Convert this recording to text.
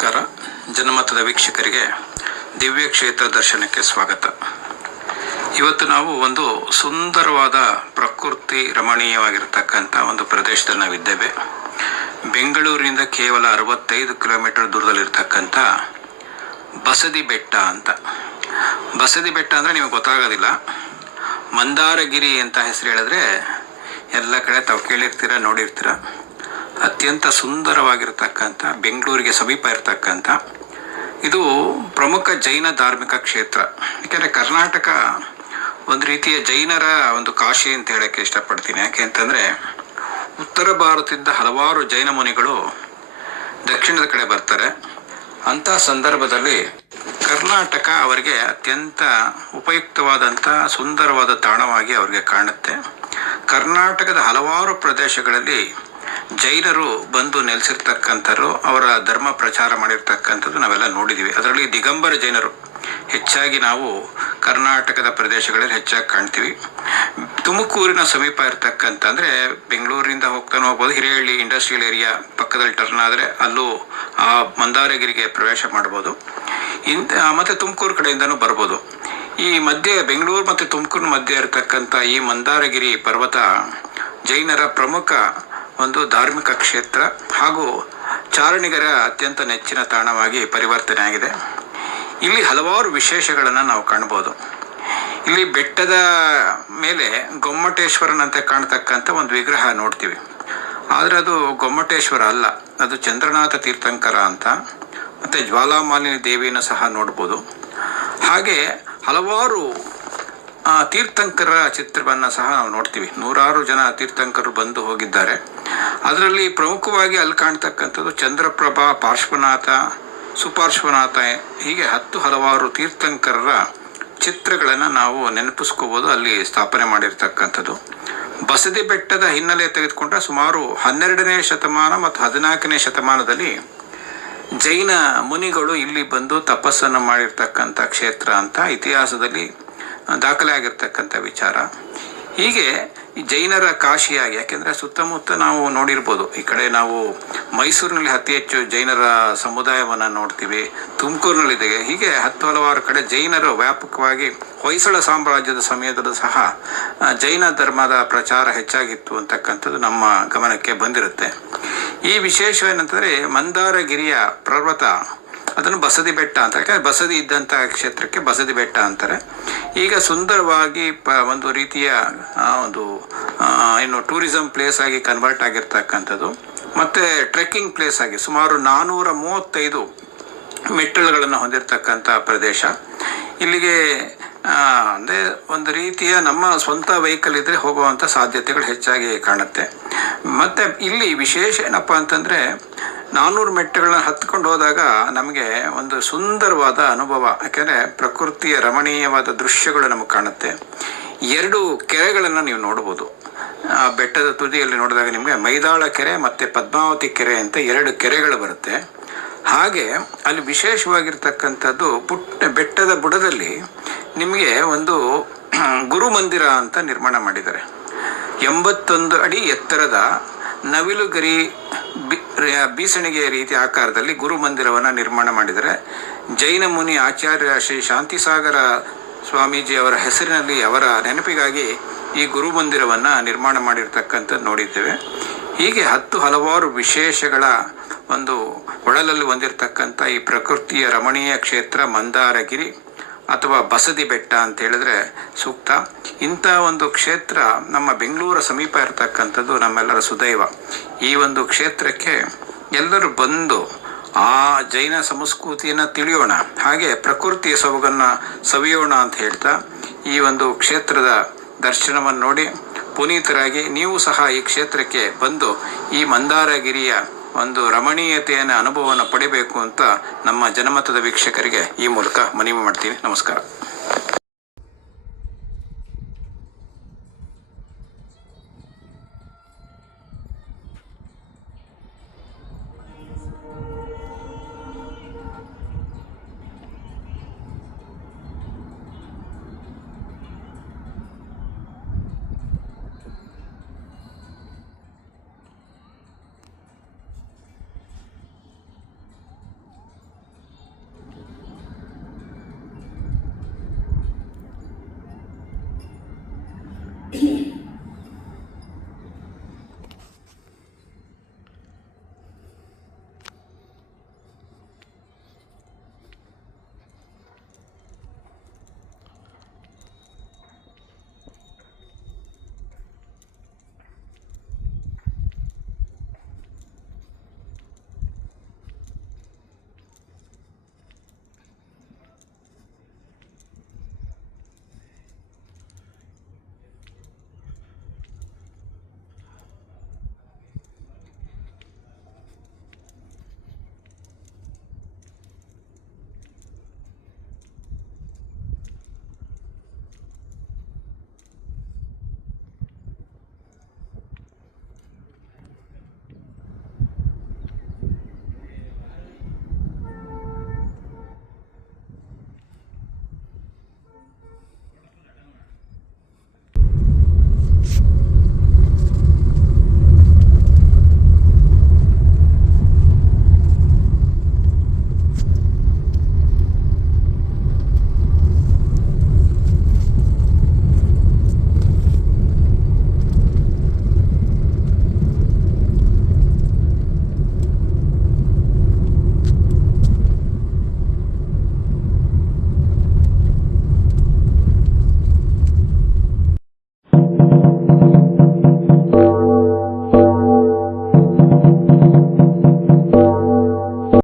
ನಮಸ್ಕಾರ. ಜನಮತದ ವೀಕ್ಷಕರಿಗೆ ದಿವ್ಯ ಕ್ಷೇತ್ರ ದರ್ಶನಕ್ಕೆ ಸ್ವಾಗತ. ಇವತ್ತು ನಾವು ಒಂದು ಸುಂದರವಾದ ಪ್ರಕೃತಿ ರಮಣೀಯವಾಗಿರ್ತಕ್ಕಂಥ ಒಂದು ಪ್ರದೇಶದಲ್ಲಿ ನಾವಿದ್ದೇವೆ. ಬೆಂಗಳೂರಿನಿಂದ ಕೇವಲ 65 ಕಿಲೋಮೀಟರ್ ದೂರದಲ್ಲಿರ್ತಕ್ಕಂಥ ಬಸದಿ ಬೆಟ್ಟ ಅಂತ. ಬಸದಿ ಬೆಟ್ಟ ಅಂದರೆ ನಿಮಗೆ ಗೊತ್ತಾಗೋದಿಲ್ಲ. ಮಂದಾರಗಿರಿ ಅಂತ ಹೆಸರು ಹೇಳಿದ್ರೆ ಎಲ್ಲ ಕಡೆ ತಾವು ಕೇಳಿರ್ತೀರ, ನೋಡಿರ್ತೀರ. ಅತ್ಯಂತ ಸುಂದರವಾಗಿರ್ತಕ್ಕಂಥ, ಬೆಂಗಳೂರಿಗೆ ಸಮೀಪ ಇರತಕ್ಕಂಥ ಇದು ಪ್ರಮುಖ ಜೈನ ಧಾರ್ಮಿಕ ಕ್ಷೇತ್ರ. ಯಾಕೆಂದರೆ ಕರ್ನಾಟಕ ಒಂದು ರೀತಿಯ ಜೈನರ ಒಂದು ಕಾಶಿ ಅಂತ ಹೇಳೋಕ್ಕೆ ಇಷ್ಟಪಡ್ತೀನಿ. ಯಾಕೆ ಅಂತಂದರೆ ಉತ್ತರ ಭಾರತದಿಂದ ಹಲವಾರು ಜೈನ ಮುನಿಗಳು ದಕ್ಷಿಣದ ಕಡೆ ಬರ್ತಾರೆ. ಅಂಥ ಸಂದರ್ಭದಲ್ಲಿ ಕರ್ನಾಟಕ ಅವರಿಗೆ ಅತ್ಯಂತ ಉಪಯುಕ್ತವಾದಂಥ ಸುಂದರವಾದ ತಾಣವಾಗಿ ಅವರಿಗೆ ಕಾಣುತ್ತೆ. ಕರ್ನಾಟಕದ ಹಲವಾರು ಪ್ರದೇಶಗಳಲ್ಲಿ ಜೈನರು ಬಂದು ನೆಲೆಸಿರ್ತಕ್ಕಂಥವ್ರು, ಅವರ ಧರ್ಮ ಪ್ರಚಾರ ಮಾಡಿರ್ತಕ್ಕಂಥದ್ದು ನಾವೆಲ್ಲ ನೋಡಿದ್ದೀವಿ. ಅದರಲ್ಲಿ ದಿಗಂಬರ ಜೈನರು ಹೆಚ್ಚಾಗಿ ನಾವು ಕರ್ನಾಟಕದ ಪ್ರದೇಶಗಳಲ್ಲಿ ಹೆಚ್ಚಾಗಿ ಕಾಣ್ತೀವಿ. ತುಮಕೂರಿನ ಸಮೀಪ ಇರ್ತಕ್ಕಂಥ, ಅಂದರೆ ಬೆಂಗಳೂರಿಂದ ಹೋಗ್ತಾನೆ ಹೋಗ್ಬೋದು, ಹಿರೇಹಳ್ಳಿ ಇಂಡಸ್ಟ್ರಿಯಲ್ ಏರಿಯಾ ಪಕ್ಕದಲ್ಲಿ ಟರ್ನ್ ಆದರೆ ಅಲ್ಲೂ ಆ ಮಂದಾರಗಿರಿಗೆ ಪ್ರವೇಶ ಮಾಡ್ಬೋದು. ಮತ್ತು ತುಮಕೂರು ಕಡೆಯಿಂದನೂ ಬರ್ಬೋದು. ಈ ಮಧ್ಯೆ ಬೆಂಗಳೂರು ಮತ್ತು ತುಮಕೂರು ಮಧ್ಯೆ ಇರತಕ್ಕಂಥ ಈ ಮಂದಾರಗಿರಿ ಪರ್ವತ ಜೈನರ ಪ್ರಮುಖ ಒಂದು ಧಾರ್ಮಿಕ ಕ್ಷೇತ್ರ ಹಾಗೂ ಚಾರಣಿಗರ ಅತ್ಯಂತ ನೆಚ್ಚಿನ ತಾಣವಾಗಿ ಪರಿವರ್ತನೆ ಆಗಿದೆ. ಇಲ್ಲಿ ಹಲವಾರು ವಿಶೇಷಗಳನ್ನು ನಾವು ಕಾಣ್ಬೋದು. ಇಲ್ಲಿ ಬೆಟ್ಟದ ಮೇಲೆ ಗೊಮ್ಮಟೇಶ್ವರನಂತೆ ಕಾಣ್ತಕ್ಕಂಥ ಒಂದು ವಿಗ್ರಹ ನೋಡ್ತೀವಿ. ಆದರೆ ಅದು ಗೊಮ್ಮಟೇಶ್ವರ ಅಲ್ಲ, ಅದು ಚಂದ್ರನಾಥ ತೀರ್ಥಂಕರ ಅಂತ. ಮತ್ತು ಜ್ವಾಲಾಮಾಲಿನಿ ದೇವಿಯನ್ನು ಸಹ ನೋಡ್ಬೋದು. ಹಾಗೆ ಹಲವಾರು ತೀರ್ಥಂಕರ ಚಿತ್ರವನ್ನು ಸಹ ನಾವು ನೋಡ್ತೀವಿ. ನೂರಾರು ಜನ ತೀರ್ಥಂಕರು ಬಂದು ಹೋಗಿದ್ದಾರೆ. ಅದರಲ್ಲಿ ಪ್ರಮುಖವಾಗಿ ಅಲ್ಲಿ ಕಾಣ್ತಕ್ಕಂಥದ್ದು ಚಂದ್ರಪ್ರಭಾ, ಪಾರ್ಶ್ವನಾಥ, ಸುಪಾರ್ಶ್ವನಾಥ, ಹೀಗೆ ಹಲವಾರು ತೀರ್ಥಂಕರರ ಚಿತ್ರಗಳನ್ನು ನಾವು ನೆನಪಿಸ್ಕೋಬೋದು. ಅಲ್ಲಿ ಸ್ಥಾಪನೆ ಮಾಡಿರ್ತಕ್ಕಂಥದ್ದು. ಬಸದಿ ಬೆಟ್ಟದ ಹಿನ್ನೆಲೆ ತೆಗೆದುಕೊಂಡ್ರೆ ಸುಮಾರು 12ನೇ ಶತಮಾನ ಮತ್ತು 14ನೇ ಶತಮಾನದಲ್ಲಿ ಜೈನ ಮುನಿಗಳು ಇಲ್ಲಿ ಬಂದು ತಪಸ್ಸನ್ನು ಮಾಡಿರ್ತಕ್ಕಂಥ ಕ್ಷೇತ್ರ ಅಂತ ಇತಿಹಾಸದಲ್ಲಿ ದಾಖಲೆ ಆಗಿರ್ತಕ್ಕಂಥ ವಿಚಾರ. ಹೀಗೆ ಈ ಜೈನರ ಕಾಶಿಯಾಗಿ, ಯಾಕೆಂದರೆ ಸುತ್ತಮುತ್ತ ನಾವು ನೋಡಿರ್ಬೋದು, ಈ ಕಡೆ ನಾವು ಮೈಸೂರಿನಲ್ಲಿ ಅತಿ ಹೆಚ್ಚು ಜೈನರ ಸಮುದಾಯವನ್ನು ನೋಡ್ತೀವಿ, ತುಮಕೂರಿನಲ್ಲಿದೆ. ಹೀಗೆ ಹಲವಾರು ಕಡೆ ಜೈನರು ವ್ಯಾಪಕವಾಗಿ, ಹೊಯ್ಸಳ ಸಾಮ್ರಾಜ್ಯದ ಸಮಯದಲ್ಲೂ ಸಹ ಜೈನ ಧರ್ಮದ ಪ್ರಚಾರ ಹೆಚ್ಚಾಗಿತ್ತು ಅಂತಕ್ಕಂಥದ್ದು ನಮ್ಮ ಗಮನಕ್ಕೆ ಬಂದಿರುತ್ತೆ. ಈ ವಿಶೇಷವೇನಂತಂದರೆ ಮಂದಾರಗಿರಿಯ ಪರ್ವತ, ಅದನ್ನು ಬಸದಿ ಬೆಟ್ಟ ಅಂತ, ಯಾಕಂದರೆ ಬಸದಿ ಇದ್ದಂಥ ಕ್ಷೇತ್ರಕ್ಕೆ ಬಸದಿ ಬೆಟ್ಟ ಅಂತಾರೆ. ಈಗ ಸುಂದರವಾಗಿ ಒಂದು ರೀತಿಯ ಒಂದು ಏನು ಟೂರಿಸಂ ಪ್ಲೇಸ್ ಆಗಿ ಕನ್ವರ್ಟ್ ಆಗಿರ್ತಕ್ಕಂಥದ್ದು. ಮತ್ತು ಟ್ರೆಕ್ಕಿಂಗ್ ಪ್ಲೇಸ್ ಆಗಿ ಸುಮಾರು 435 ಮೆಟ್ಟಿಲುಗಳನ್ನು ಹೊಂದಿರತಕ್ಕಂಥ ಪ್ರದೇಶ. ಇಲ್ಲಿಗೆ ಅಂದರೆ ಒಂದು ರೀತಿಯ ನಮ್ಮ ಸ್ವಂತ ವೆಹಿಕಲ್ ಇದ್ದರೆ ಹೋಗುವಂಥ ಸಾಧ್ಯತೆಗಳು ಹೆಚ್ಚಾಗಿ ಕಾಣುತ್ತೆ. ಮತ್ತು ಇಲ್ಲಿ ವಿಶೇಷ ಏನಪ್ಪ ಅಂತಂದರೆ 400 ಮೆಟ್ಟುಗಳನ್ನ ಹತ್ಕೊಂಡು ಹೋದಾಗ ನಮಗೆ ಒಂದು ಸುಂದರವಾದ ಅನುಭವ. ಯಾಕೆಂದರೆ ಪ್ರಕೃತಿಯ ರಮಣೀಯವಾದ ದೃಶ್ಯಗಳು ನಮಗೆ ಕಾಣುತ್ತೆ. 2 ಕೆರೆಗಳನ್ನು ನೀವು ನೋಡ್ಬೋದು. ಆ ಬೆಟ್ಟದ ತುದಿಯಲ್ಲಿ ನೋಡಿದಾಗ ನಿಮಗೆ ಮೈದಾಳ ಕೆರೆ ಮತ್ತು ಪದ್ಮಾವತಿ ಕೆರೆ ಅಂತ 2 ಕೆರೆಗಳು ಬರುತ್ತೆ. ಹಾಗೆ ಅಲ್ಲಿ ವಿಶೇಷವಾಗಿರ್ತಕ್ಕಂಥದ್ದು ಬೆಟ್ಟದ ಬುಡದಲ್ಲಿ ನಿಮಗೆ ಒಂದು ಗುರುಮಂದಿರ ಅಂತ ನಿರ್ಮಾಣ ಮಾಡಿದ್ದಾರೆ. 81 ಅಡಿ ಎತ್ತರದ ನವಿಲುಗರಿ ಬೀಸಣಿಗೆ ರೀತಿಯ ಆಕಾರದಲ್ಲಿ ಗುರುಮಂದಿರವನ್ನು ನಿರ್ಮಾಣ ಮಾಡಿದರೆ ಜೈನ ಮುನಿ ಆಚಾರ್ಯ ಶ್ರೀ ಶಾಂತಿಸಾಗರ ಸ್ವಾಮೀಜಿ ಅವರ ಹೆಸರಿನಲ್ಲಿ, ಅವರ ನೆನಪಿಗಾಗಿ ಈ ಗುರುಮಂದಿರವನ್ನು ನಿರ್ಮಾಣ ಮಾಡಿರ್ತಕ್ಕಂಥದ್ದು ನೋಡಿದ್ದೇವೆ. ಹೀಗೆ ಹಲವಾರು ವಿಶೇಷಗಳ ಒಂದು ಒಳಲಲ್ಲಿ ಹೊಂದಿರತಕ್ಕಂಥ ಈ ಪ್ರಕೃತಿಯ ರಮಣೀಯ ಕ್ಷೇತ್ರ ಮಂದಾರಗಿರಿ ಅಥವಾ ಬಸದಿ ಬೆಟ್ಟ ಅಂತ ಹೇಳಿದ್ರೆ ಸೂಕ್ತ. ಇಂಥ ಒಂದು ಕ್ಷೇತ್ರ ನಮ್ಮ ಬೆಂಗಳೂರ ಸಮೀಪ ಇರತಕ್ಕಂಥದ್ದು ನಮ್ಮೆಲ್ಲರ ಸುದೈವ. ಈ ಒಂದು ಕ್ಷೇತ್ರಕ್ಕೆ ಎಲ್ಲರೂ ಬಂದು ಆ ಜೈನ ಸಂಸ್ಕೃತಿಯನ್ನು ತಿಳಿಯೋಣ, ಹಾಗೆ ಪ್ರಕೃತಿಯ ಸೊಬಗನ್ನು ಸವಿಯೋಣ ಅಂತ ಹೇಳ್ತಾ ಈ ಒಂದು ಕ್ಷೇತ್ರದ ದರ್ಶನವನ್ನು ನೋಡಿ ಪುನೀತರಾಗಿ ನೀವು ಸಹ ಈ ಕ್ಷೇತ್ರಕ್ಕೆ ಬಂದು ಈ ಮಂದಾರಗಿರಿಯ ಒಂದು ರಮಣೀಯತೆಯ ಅನುಭವವನ್ನು ಪಡಿಬೇಕು ಅಂತ ನಮ್ಮ ಜನಮತದ ವೀಕ್ಷಕರಿಗೆ ಈ ಮೂಲಕ ಮನವಿ ಮಾಡ್ತೀನಿ. ನಮಸ್ಕಾರ.